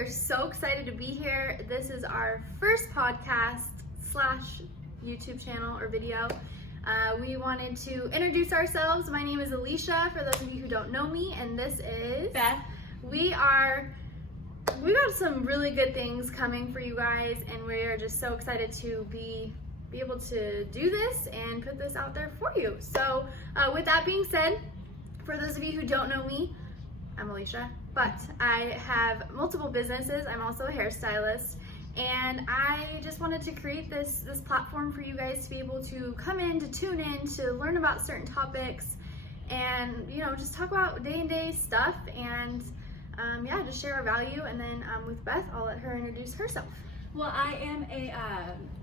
are so excited to be here. This is our first podcast / YouTube channel or video. We wanted to introduce ourselves. My name is Alicia, for those of you who don't know me, and this is Beth. We got some really good things coming for you guys, and we are just so excited to be able to do this and put this out there for you. So with that being said, for those of you who don't know me, I'm Alicia, but I have multiple businesses. I'm also a hairstylist, and I just wanted to create this platform for you guys to be able to come in, to tune in, to learn about certain topics, and just talk about day-to-day stuff, and just share our value. And then with Beth, I'll let her introduce herself. Well, I am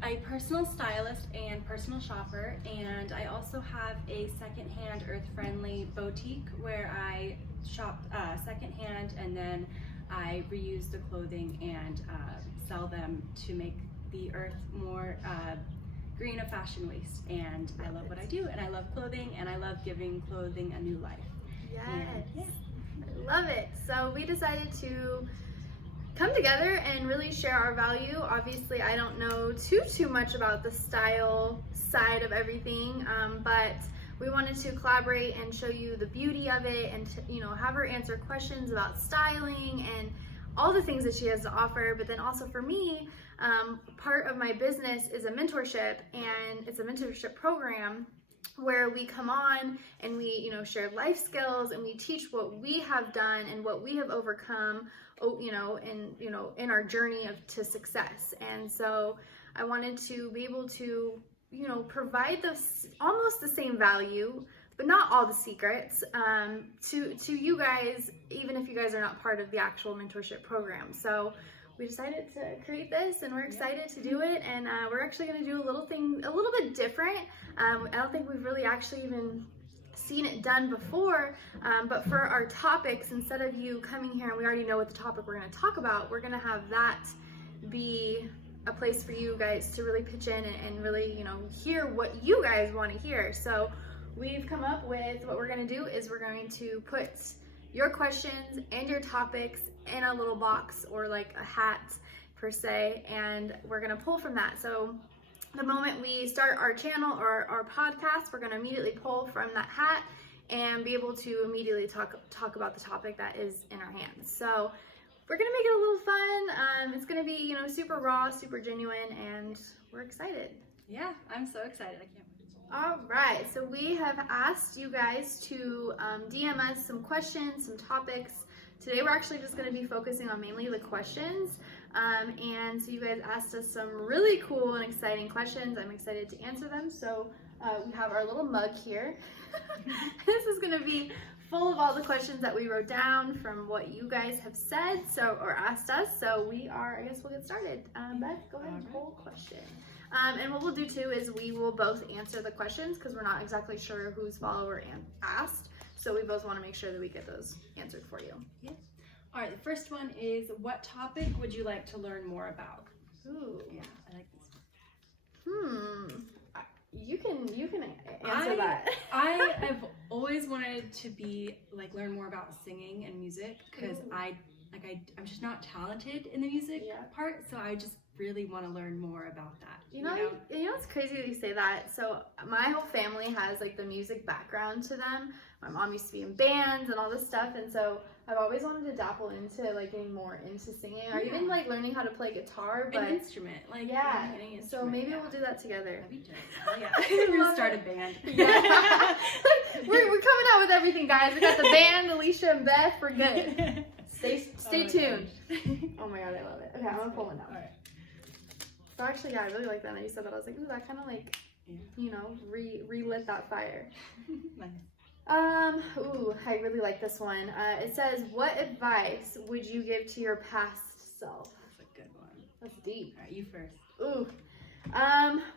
a personal stylist and personal shopper, and I also have a secondhand earth-friendly boutique where I shop secondhand, and then I reuse the clothing and sell them to make the earth more green of fashion waste. And I love what I do, and I love clothing, and I love giving clothing a new life. Yes, Yeah. I love it. So we decided to come together and really share our value. Obviously, I don't know too much about the style side of everything, but we wanted to collaborate and show you the beauty of it, and have her answer questions about styling and all the things that she has to offer. But then also for me, part of my business is a mentorship, and it's a mentorship program where we come on and we share life skills, and we teach what we have done and what we have overcome in our journey to success. And so I wanted to be able to provide almost the same value, but not all the secrets, to you guys, even if you guys are not part of the actual mentorship program. So we decided to create this, and we're excited to do it, and we're actually going to do a little bit different. I don't think we've really actually even seen it done before, but for our topics, instead of you coming here and we already know what the topic we're going to talk about, we're going to have that be a place for you guys to really pitch in and really hear what you guys want to hear. So we've come up with, what we're going to do is we're going to put your questions and your topics in a little box, or like a hat per se, and we're going to pull from that. So the moment we start our channel or our podcast, we're going to immediately pull from that hat and be able to immediately talk about the topic that is in our hands. So we're going to make it a little fun. It's going to be super raw, super genuine, and we're excited. Yeah, I'm so excited. I can't wait. All right, so we have asked you guys to DM us some questions, some topics. Today we're actually just going to be focusing on mainly the questions, and so you guys asked us some really cool and exciting questions. I'm excited to answer them. So we have our little mug here. This is going to be full of all the questions that we wrote down from what you guys have said or asked us. So I guess we'll get started. Beth, go ahead and pull a question. And what we'll do too is we will both answer the questions, because we're not exactly sure whose follower asked. So we both want to make sure that we get those answered for you. Yeah. All right, the first one is, what topic would you like to learn more about? Ooh. Yeah, I like this one. You can answer that. I have always wanted to learn more about singing and music, because I'm just not talented in the music part, so I just really want to learn more about that. It's crazy that you say that. So my whole family has the music background to them. My mom used to be in bands and all this stuff, and so I've always wanted to dabble into getting more into singing, or even learning how to play guitar, but an instrument, so maybe we'll do that together. That'd be dope. Oh, yeah. We're gonna start a band. Yeah. we're coming out with everything, guys. We got the band, Alicia and Beth. We're good. Stay tuned. Oh my god, I love it. Okay, I'm gonna pull one now. All right. So actually, I really like that. And you said that, I was like, ooh, that kind of relit that fire. Nice. Ooh, I really like this one. It says, what advice would you give to your past self? That's a good one. That's deep. All right, you first. Ooh.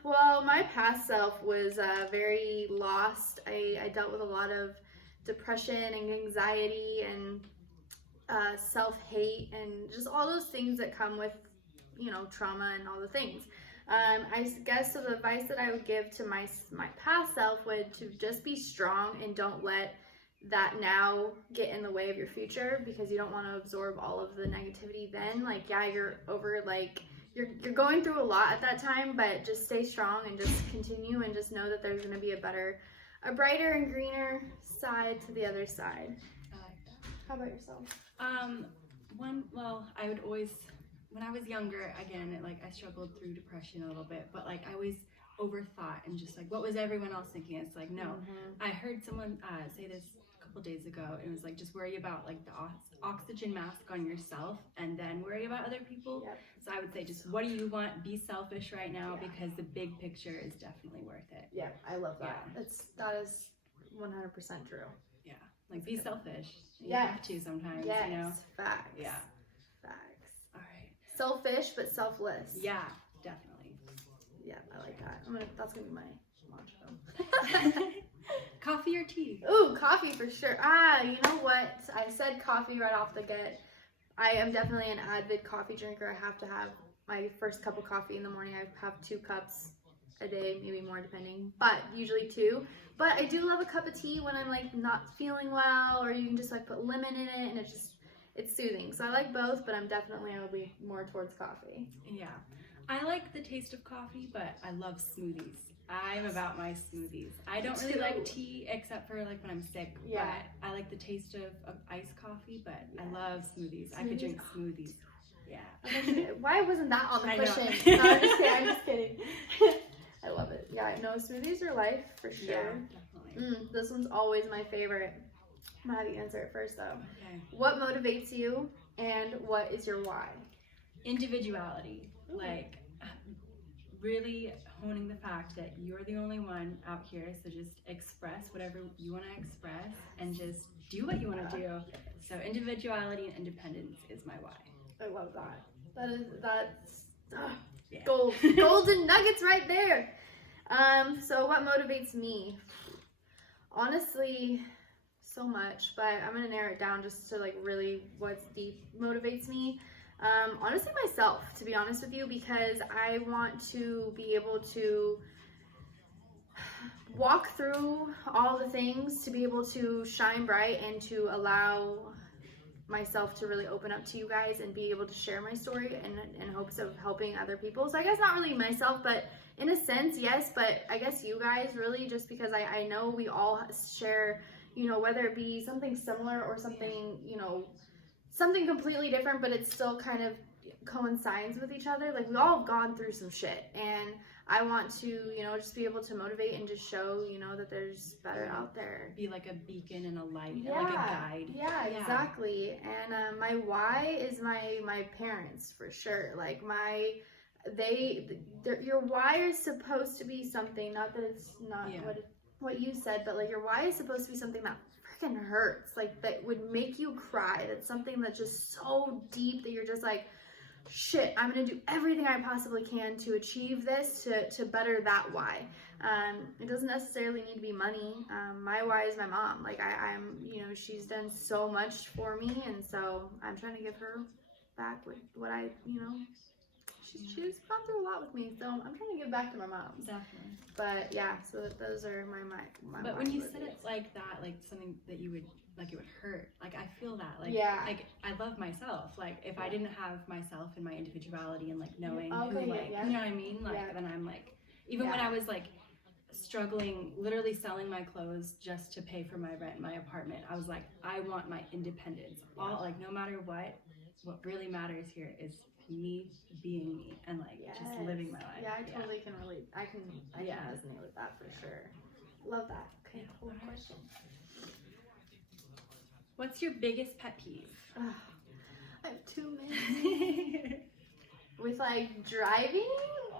Well, my past self was very lost. I dealt with a lot of depression and anxiety and self-hate and just all those things that come with trauma and all the things. I guess so the advice that I would give to my past self would to just be strong, and don't let that now get in the way of your future, because you don't want to absorb all of the negativity then. Like, yeah, you're over, like, you're going through a lot at that time, but just stay strong and just continue, and just know that there's going to be a brighter and greener side to the other side. I like that. How about yourself? I would always, when I was younger, again, I struggled through depression a little bit, but like I always overthought and just like, what was everyone else thinking? It's like, no. I heard someone say this a couple days ago, and it was like, just worry about like the oxygen mask on yourself, and then worry about other people. Yep. So I would say, just what do you want? Be selfish right now, because the big picture is definitely worth it. Yeah, I love that. Yeah. That is 100% true. Yeah, like be selfish. You Yes. have to sometimes, Yes, you know? facts. Yeah. Facts. All right. Selfish but selfless. Yeah, definitely. Yeah, I like that. That's gonna be my mantra. Coffee or tea? Ooh, coffee for sure. You know what? I said coffee right off the get. I am definitely an avid coffee drinker. I have to have my first cup of coffee in the morning. I have 2 cups a day, maybe more depending, but usually 2. But I do love a cup of tea when I'm like not feeling well, or you can just like put lemon in it, and it's soothing. So I like both, but I will be more towards coffee. Yeah. I like the taste of coffee, but I love smoothies. I'm about my smoothies. I don't really like tea except for like when I'm sick. Yeah. But I like the taste of iced coffee, but I love smoothies. I could drink smoothies. Yeah. Why wasn't that on the I know. cushion? No, I'm just kidding. I love it. Yeah, no, smoothies are life for sure. Yeah, definitely. This one's always my favorite. I'm gonna have you answer it first though. Okay. What motivates you, and what is your why? Individuality. Like, really honing the fact that you're the only one out here, so just express whatever you want to express and just do what you want to do. So individuality and independence is my why. I love that. That's Yeah. golden nuggets right there. So what motivates me? Honestly, so much, but I'm gonna narrow it down just to like really what's deep motivates me. Honestly, myself, to be honest with you, because I want to be able to walk through all the things, to be able to shine bright, and to allow myself to really open up to you guys and be able to share my story in hopes of helping other people. So I guess not really myself, but in a sense, yes, but I guess you guys really, just because I know we all share, whether it be something similar or something, something completely different, but it still kind of coincides with each other. Like, we all have gone through some shit, and I want to, just be able to motivate and just show, that there's better out there. Be like a beacon and a light, and like a guide. Yeah, exactly. And my why is my parents, for sure. Like, your why is supposed to be something, not that it's not what you said, but like your why is supposed to be something that freaking hurts, like that would make you cry. That's something that's just so deep that you're just like, shit, I'm gonna do everything I possibly can to achieve this, to better that why. It doesn't necessarily need to be money. My why is my mom. Like, I'm she's done so much for me, and so I'm trying to give her back with what I she's gone through a lot with me, so I'm trying to give back to my mom. Definitely. But yeah, so those are my But when you said it like that, like something that you would, like, it would hurt, like I feel that, like, like I love myself. Like, if I didn't have myself and my individuality and like knowing who, like, you know what I mean, like, then I'm like, even when I was like struggling, literally selling my clothes just to pay for my rent in my apartment, I was like, I want my independence. All, like, no matter what really matters here is me being me and like just living my life. Yeah, I totally can relate. I can resonate with that for sure. Love that. Okay, cool question. What's your biggest pet peeve? I have too many. With like driving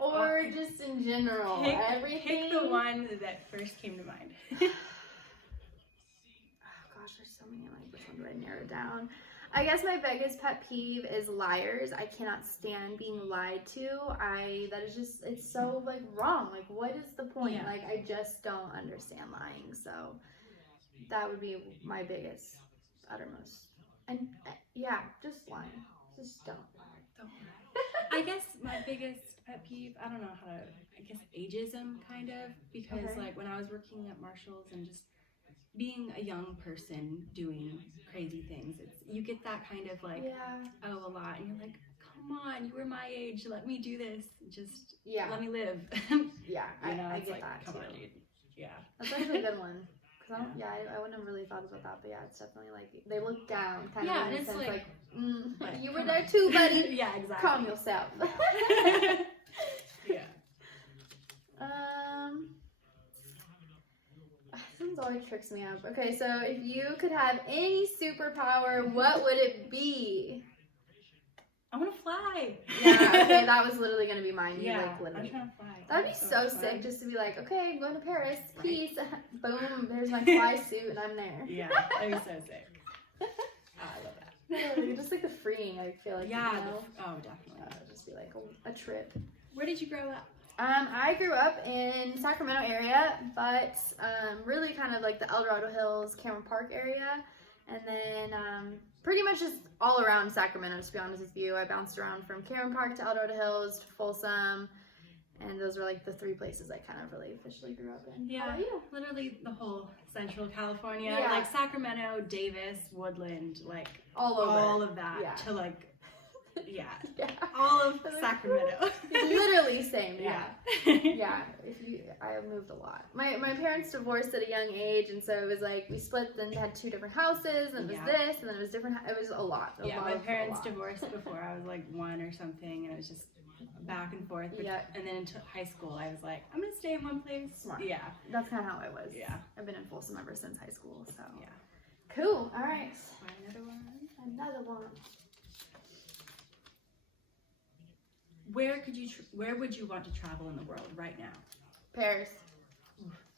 or just in general? Everything. Pick the one that first came to mind. Oh gosh, there's so many. Like, which one do I narrow down? I guess my biggest pet peeve is liars. I cannot stand being lied to. That is just, it's so like wrong. Like, what is the point? Yeah. Like, I just don't understand lying. So that would be my biggest, uttermost. And just lying. Just don't lie. Don't lie. I guess my biggest pet peeve, I don't know how to, I guess ageism kind of, because like when I was working at Marshall's and just being a young person doing crazy things, you get that kind of like, oh, a lot, and you're like, come on, you were my age, let me do this, just let me live. I get like, that come too. on, dude. That's actually a good one. I wouldn't have really thought about that, but it's definitely like they look down, kind of in the sense like you were there too, buddy. Exactly. Calm yourself. This always tricks me up. Okay, so if you could have any superpower, what would it be? I want to fly. Okay, that was literally gonna be mine. I'm trying to fly. That'd be so sick, just to be like, okay, I'm going to Paris. Peace. Boom. There's my fly suit, and I'm there. That'd be so sick. I love that. Just like the freeing, I feel like. Oh, definitely. Just be like a trip. Where did you grow up? I grew up in Sacramento area, but really kind of like the El Dorado Hills, Cameron Park area, and then pretty much just all around Sacramento, to be honest with you. I bounced around from Cameron Park to El Dorado Hills to Folsom, and those were like the 3 places I kind of really officially grew up in. How about you? Literally the whole Central California, like Sacramento, Davis, Woodland, like all of that to like. All of Sacramento. Literally same. I moved a lot. My parents divorced at a young age, and so it was like we split and had 2 different houses, and it was this, and then it was different. It was a lot. My parents divorced before I was like 1 or something, and it was just back and forth. And then into high school, I was like, I'm gonna stay in one place. Smart. That's kind of how I was. I've been in Folsom ever since high school. So cool. All right. Another one. Where would you want to travel in the world right now? Paris.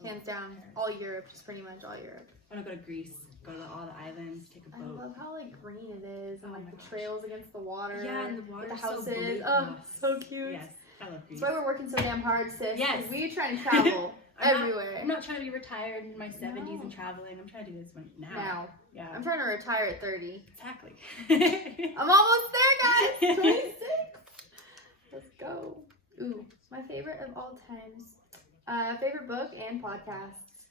Hands down. All Europe, just pretty much all Europe. I want to go to Greece, go to all the islands, take a boat. I love how like green it is, and like the trails against the water. And the water. The houses. So blue. So cute. Yes, I love Greece. That's why we're working so damn hard, sis. Yes. We try and travel everywhere. I'm not trying to be retired in my 70s and traveling. I'm trying to do this one now. I'm trying to retire at 30. Exactly. I'm almost there, guys. 26. Let's go. Ooh, my favorite of all times. Favorite book and podcasts.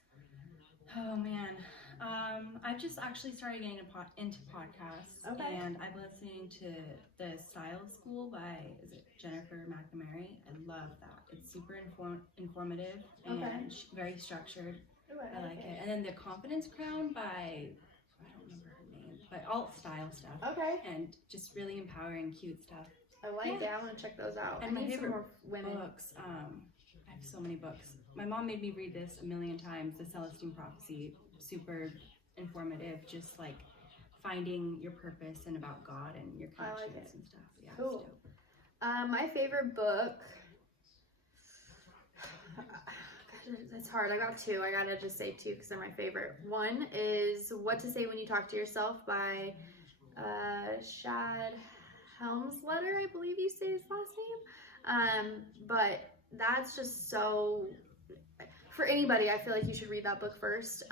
Oh man, I've just actually started getting into podcasts, and I'm listening to the Style School by Jennifer McNamara. I love that. It's super informative and very structured. Ooh, I like it. And then the Confidence Crown by I don't remember her name, but alt style stuff. And just really empowering, cute stuff. I like it. I want to check those out. And my favorite women books. I have so many books. My mom made me read this a million times. The Celestine Prophecy. Super informative. Just like finding your purpose and about God and your connections and stuff. Cool. My favorite book. It's hard. I got 2. I gotta just say 2 because they're my favorite. One is What to Say When You Talk to Yourself by Shad Helmsletter, I believe you say his last name. But that's just so, for anybody, I feel like you should read that book first,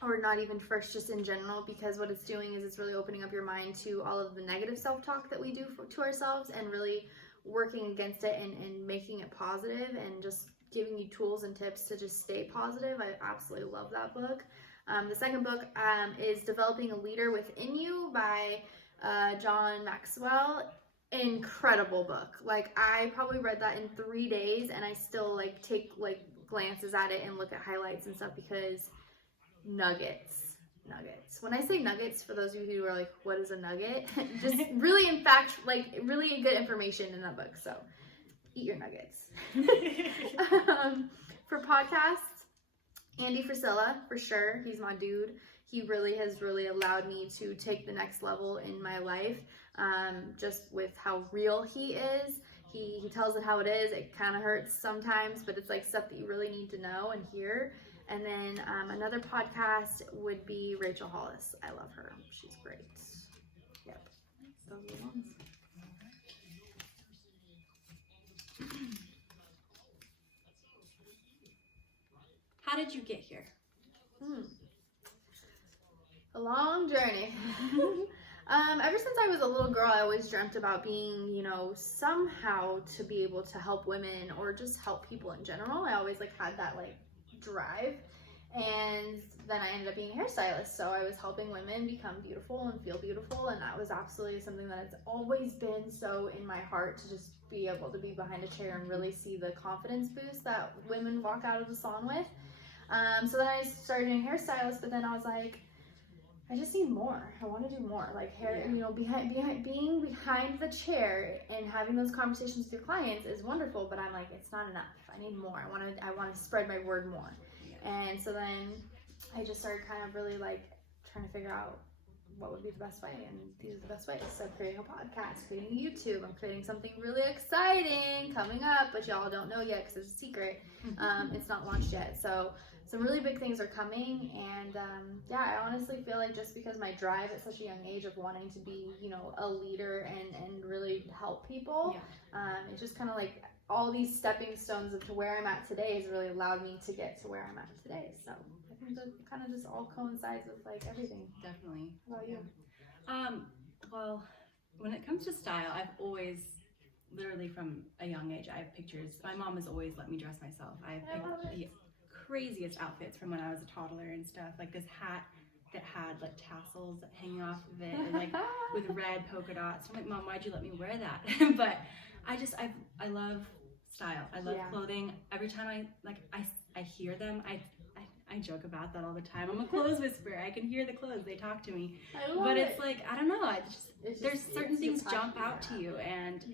or not even first, just in general, because what it's doing is it's really opening up your mind to all of the negative self-talk that we do to ourselves, and really working against it and making it positive, and just giving you tools and tips to just stay positive. I absolutely love that book. The second book is Developing a Leader Within You by John Maxwell. Incredible book. Like, I probably read that in 3 days, and I still like take like glances at it and look at highlights and stuff, because nuggets. When I say nuggets, for those of you who are like, what is a nugget? Just really, in fact, like really good information in that book. So eat your nuggets. For podcasts, Andy Frisella, for sure. He's my dude. He really has allowed me to take the next level in my life, just with how real he is. He tells it how it is. It kind of hurts sometimes, but it's like stuff that you really need to know and hear. And then another podcast would be Rachel Hollis. I love her. She's great. Yep. Those are the ones. How did you get here? A long journey. Ever since I was a little girl, I always dreamt about being, somehow to be able to help women or just help people in general. I always had that drive. And then I ended up being a hairstylist, so I was helping women become beautiful and feel beautiful, and that was absolutely something that has always been so in my heart, to just be able to be behind a chair and really see the confidence boost that women walk out of the salon with. So then I started doing hairstylist, but then I was like, I just need more. I want to do more. Like hair, you know, being behind the chair and having those conversations with your clients is wonderful, but I'm like, it's not enough. I need more. I want to spread my word more. And so then I just started kind of really like trying to figure out what would be the best way, and these are the best ways. So creating a podcast, creating a YouTube, I'm creating something really exciting coming up, but y'all don't know yet because it's a secret. It's not launched yet. So some really big things are coming, and I honestly feel like just because my drive at such a young age of wanting to be, you know, a leader and really help people, it's just kind of like all these stepping stones to where I'm at today has really allowed me to get to where I'm at today. So I think that kind of just all coincides with like everything. Definitely. How about you? Well, when it comes to style, I've always, literally from a young age, I have pictures. My mom has always let me dress myself. I have picked the craziest outfits from when I was a toddler and stuff, like this hat that had like tassels hanging off of it, and like with red polka dots. I'm like, Mom, why'd you let me wear that? But I love style. I love clothing. Every time I hear them, I joke about that all the time. I'm a clothes whisperer. I can hear the clothes. They talk to me. But it's like, I don't know. There's certain things jump out to you, and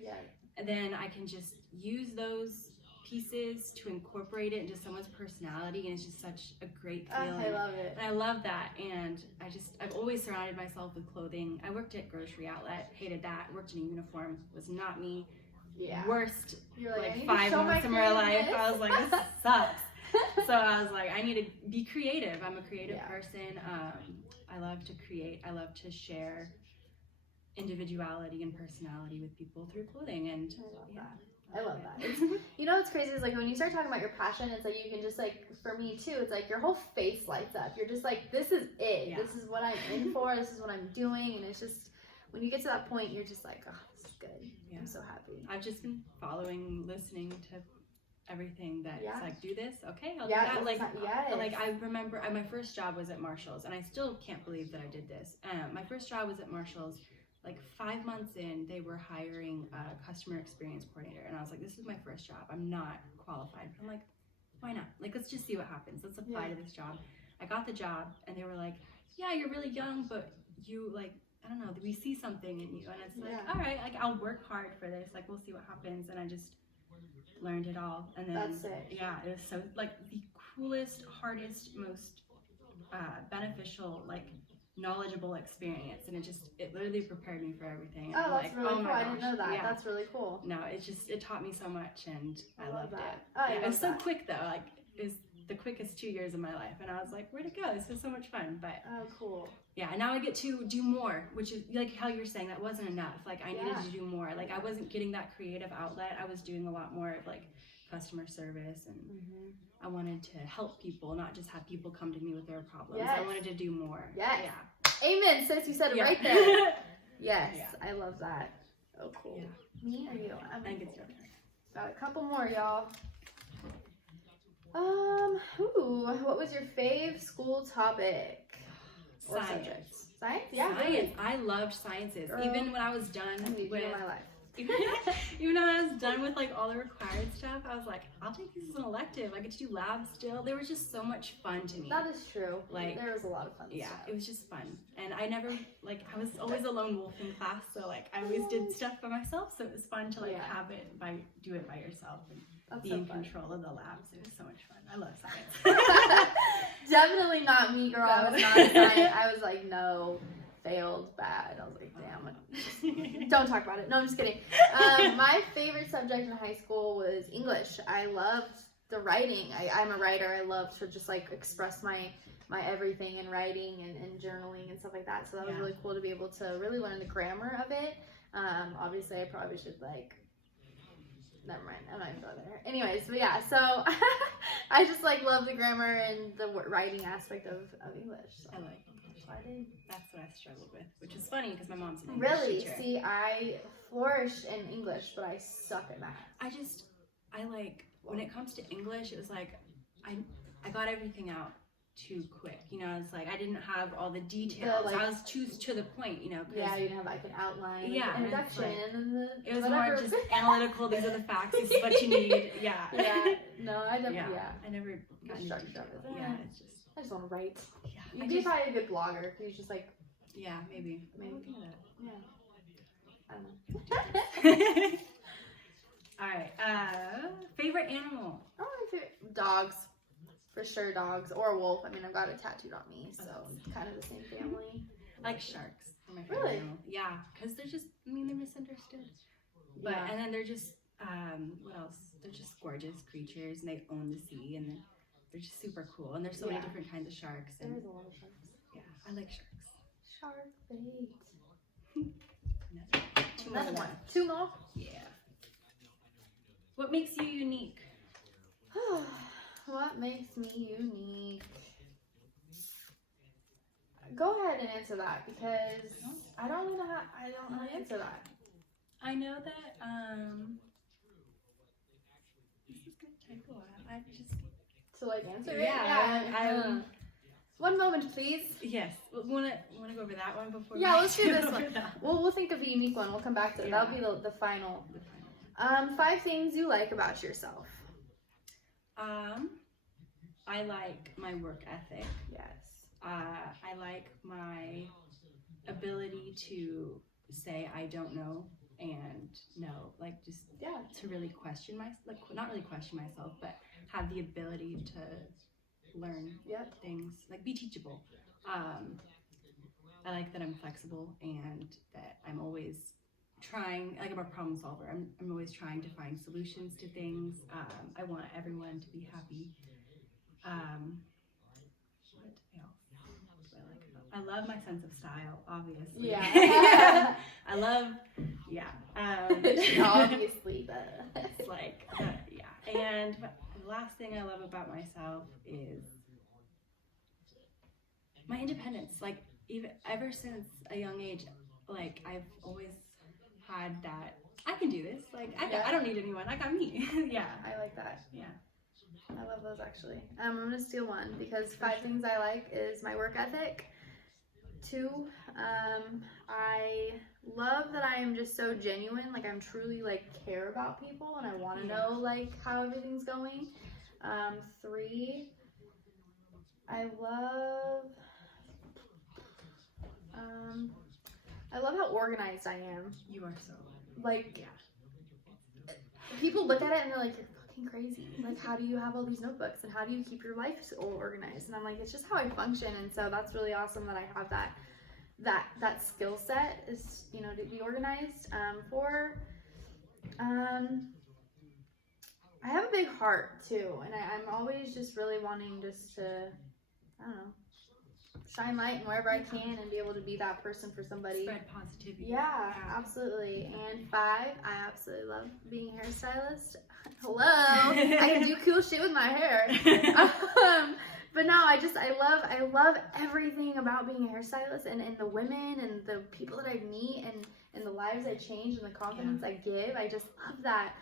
then I can just use those pieces to incorporate it into someone's personality, and it's just such a great feeling. I love it. And I love that, and I've always surrounded myself with clothing. I worked at grocery outlet, hated that. Worked in a uniform, was not me. Worst like 5 months of my life. I was like, this sucks. So I was like, I need to be creative. I'm a creative person. I love to create. I love to share individuality and personality with people through clothing, and I love that. It's, you know what's crazy is like when you start talking about your passion, it's like you can just like, for me too, it's like your whole face lights up. You're just like, this is it. This is what I'm in for. This is what I'm doing. And it's just, when you get to that point, you're just like, oh, this is good. I'm so happy. I've just been listening to everything that's like, do this, okay, I'll do that. Like I remember my first job was at Marshall's, and I still can't believe that I did this. My first job was at Marshall's. Like 5 months in, they were hiring a customer experience coordinator, and I was like, this is my first job. I'm not qualified. But I'm like, why not? Like, let's just see what happens. Let's apply to this job. I got the job, and they were like, yeah, you're really young, but you like, I don't know, we see something in you. And it's like, all right, like I'll work hard for this. Like, we'll see what happens. And I just learned it all. And then, it was so like the coolest, hardest, most beneficial, like knowledgeable experience, and it literally prepared me for everything. And that's really cool. I didn't know that. That's really cool. No, it taught me so much, and I loved that. It. It was so quick though. Like, it was the quickest 2 years of my life, and I was like, where'd it go? This was so much fun. But cool. Yeah, and now I get to do more, which is like how you're saying that wasn't enough. Like, I needed to do more. Like, I wasn't getting that creative outlet. I was doing a lot more of like customer service, and I wanted to help people, not just have people come to me with their problems. I wanted to do more. Amen, sis, you said it right there. I love that. Oh, cool. Me or you? I think it's your turn. Got a couple more, y'all. What was your fave school topic? Or subject? Science? Yeah. Science. Really? I loved sciences. Girl, even when I was done with my life. Even when I was done with like all the required stuff, I was like, I'll take this as an elective. I get to do labs still. They were just so much fun to me. That is true. Like, there was a lot of fun stuff. It was just fun. And I never, like, I was always a lone wolf in class, so like I always did stuff by myself, so it was fun to like do it by yourself and be in control of the labs. It was so much fun. I love science. Definitely not me, girl. I was not a science. I was like, no. Failed bad. I was like, damn. Don't talk about it. No, I'm just kidding. My favorite subject in high school was English. I loved the writing. I'm a writer. I love to just like express my everything in writing and journaling and stuff like that. So that was really cool to be able to really learn the grammar of it. Obviously, I probably should like. Never mind. I'm not even going there. Anyways, but yeah. So I just like love the grammar and the writing aspect of English. So. I like. That's what I struggled with, which is funny because my mom's an English teacher. Really? See, I flourished in English, but I suck at math. I like, when it comes to English, it was like, I got everything out too quick, you know. It's like I didn't have all the details. I was too to the point, you know. Yeah, you didn't have like an outline, yeah, introduction, and the it was whatever. more just analytical. These are the facts. This is what you need. Yeah. Yeah. No, I never. Yeah. I never got into detail. Yeah, it's just. I just want to write. Yeah. You'd be probably a good blogger. He's just like. Yeah, maybe. Yeah. I don't know. All right. Favorite animal? Oh, dogs. For sure, dogs. Or a wolf. I mean, I've got it tattooed on me, so it's kind of the same family. I like sharks. They're my favorite animal. Yeah, because they're just, I mean, they're misunderstood. But, and then they're just, what else? They're just gorgeous creatures, and they own the sea, and they're just super cool. And there's so many different kinds of sharks. And, there's a lot of sharks. Yeah, I like sharks. Shark bait. Another one. Two more? Yeah. What makes you unique? What makes me unique? Go ahead and answer that, because I don't know how to answer that. I know that this is gonna take a while. I just to like answer it. Yeah. One moment, please. Yes. Wanna go over that one before? Yeah, let's do this one. We'll think of a unique one. We'll come back to it. That'll be the final. 5 things you like about yourself. I like my work ethic. Yes. I like my ability to say I don't know and know, like just to really question not really question myself, but have the ability to learn things, like be teachable. I like that I'm flexible and that I'm always trying, like I'm a problem solver. I'm always trying to find solutions to things. I want everyone to be happy. What else do I like about? I love my sense of style, obviously. Yeah. I love, obviously, but it's like, And the last thing I love about myself is my independence. Like even ever since a young age, like I've always had that I can do this. Like I don't need anyone. I got me. Yeah. I like that. Yeah. I love those actually. I'm gonna steal one because 5 things I like is my work ethic. 2, I love that I am just so genuine. Like I'm truly like care about people and I want to know like how everything's going. 3, I love how organized I am. You are so like people look at it and they're like, you're fucking crazy. Like, how do you have all these notebooks and how do you keep your life so organized? And I'm like, it's just how I function. And so that's really awesome that I have that skill set is, you know, to be organized. 4, I have a big heart too, and I'm always just really wanting just to, I don't know, shine light in wherever I can and be able to be that person for somebody. Spread positivity. Yeah, absolutely. And 5, I absolutely love being a hairstylist. Hello, I can do cool shit with my hair. But no, I love everything about being a hairstylist and the women and the people that I meet and the lives I change and the confidence I give. I just love that.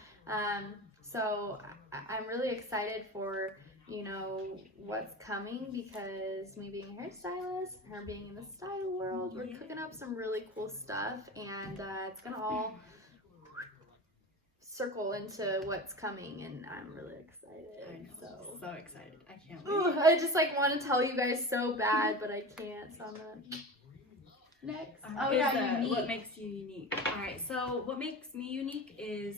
So I'm really excited for, you know, what's coming, because me being a hairstylist, her being in the style world, we're cooking up some really cool stuff, and it's gonna all circle into what's coming, and I'm really excited. I know, so excited. I can't wait. I just like want to tell you guys so bad, but I can't. So I'm gonna next. Unique. What makes you unique? All right. So what makes me unique is,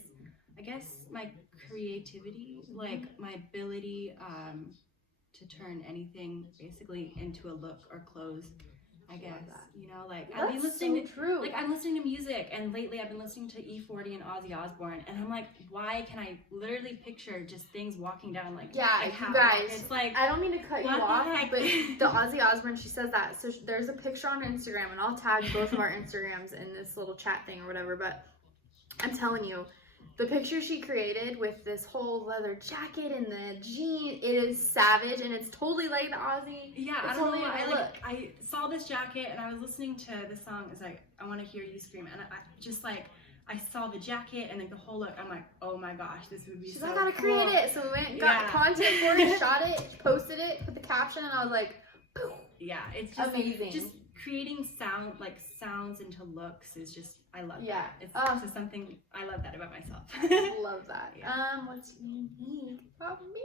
I guess, my creativity, like my ability to turn anything basically into a look or clothes. I guess, you know, like I've been listening I'm listening to music, and lately I've been listening to E40 and Ozzy Osbourne, and I'm like, why can I literally picture just things walking down like you guys, it's like, I don't mean to cut you off, but the Ozzy Osbourne, she says that, so there's a picture on her Instagram, and I'll tag both of our Instagrams in this little chat thing or whatever, but I'm telling you, the picture she created with this whole leather jacket and the jean, it is savage, and it's totally like the Ozzy. Yeah, I don't know. I saw this jacket and I was listening to the song. It's like, I want to hear you scream, and I just like, I saw the jacket and like the whole look. I'm like, oh my gosh, this would be She's so like, I gotta cool. create it. So we went, got content for it, shot it, posted it, put the caption, and I was like, boom. Yeah, it's just amazing. Just creating sounds into looks is just, I love that. It's just something, I love that about myself. Love that. Yeah. What's unique about me?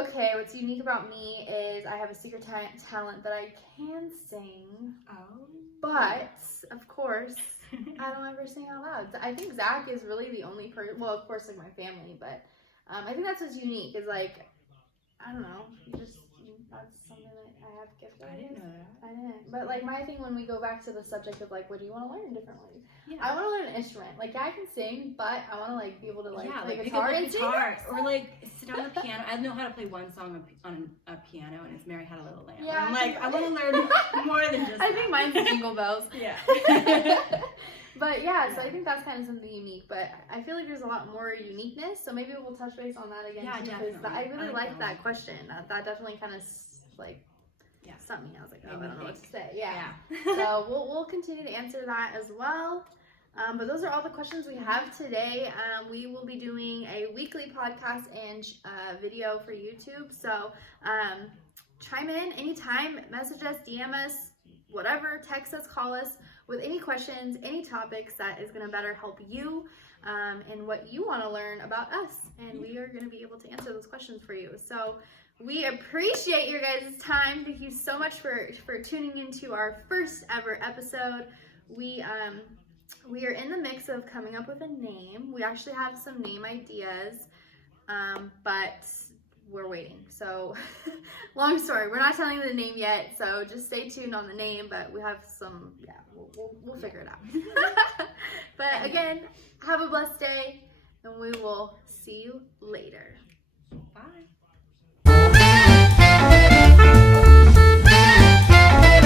Okay, what's unique about me is I have a secret talent that I can sing. Oh. But, of course, I don't ever sing out loud. I think Zach is really the only person, well, of course, like my family, but I think that's what's unique is like, I don't know, that's something that I have gifted. I didn't know that. I didn't. But like my thing when we go back to the subject of like, what do you want to learn differently? Yeah. I want to learn an instrument. Like I can sing, but I want to like be able to like play like guitar and sing. Or like sit on the piano. I know how to play one song on a piano, and it's Mary Had a Little Lamb. Yeah, I'm like, I want to learn more than just I think mine's the Jingle Bells. Yeah. But yeah, so I think that's kind of something unique. But I feel like there's a lot more uniqueness. So maybe we'll touch base on that again. Yeah, too, definitely. Because I really like that question. That definitely kind of like stumped me. I was like, oh, I don't know what to say. Yeah. So we'll continue to answer that as well. But those are all the questions we have today. We will be doing a weekly podcast and video for YouTube. So chime in anytime, message us, DM us, whatever, text us, call us with any questions, any topics that is going to better help you and what you want to learn about us. And we are going to be able to answer those questions for you. So we appreciate your guys' time. Thank you so much for tuning into our first ever episode. We are in the mix of coming up with a name. We actually have some name ideas, but we're waiting. So long story. We're not telling you the name yet, so just stay tuned on the name, but we have some, we'll figure it out. But again, have a blessed day, and we will see you later. Bye.